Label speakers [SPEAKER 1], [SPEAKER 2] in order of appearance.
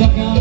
[SPEAKER 1] Chaka.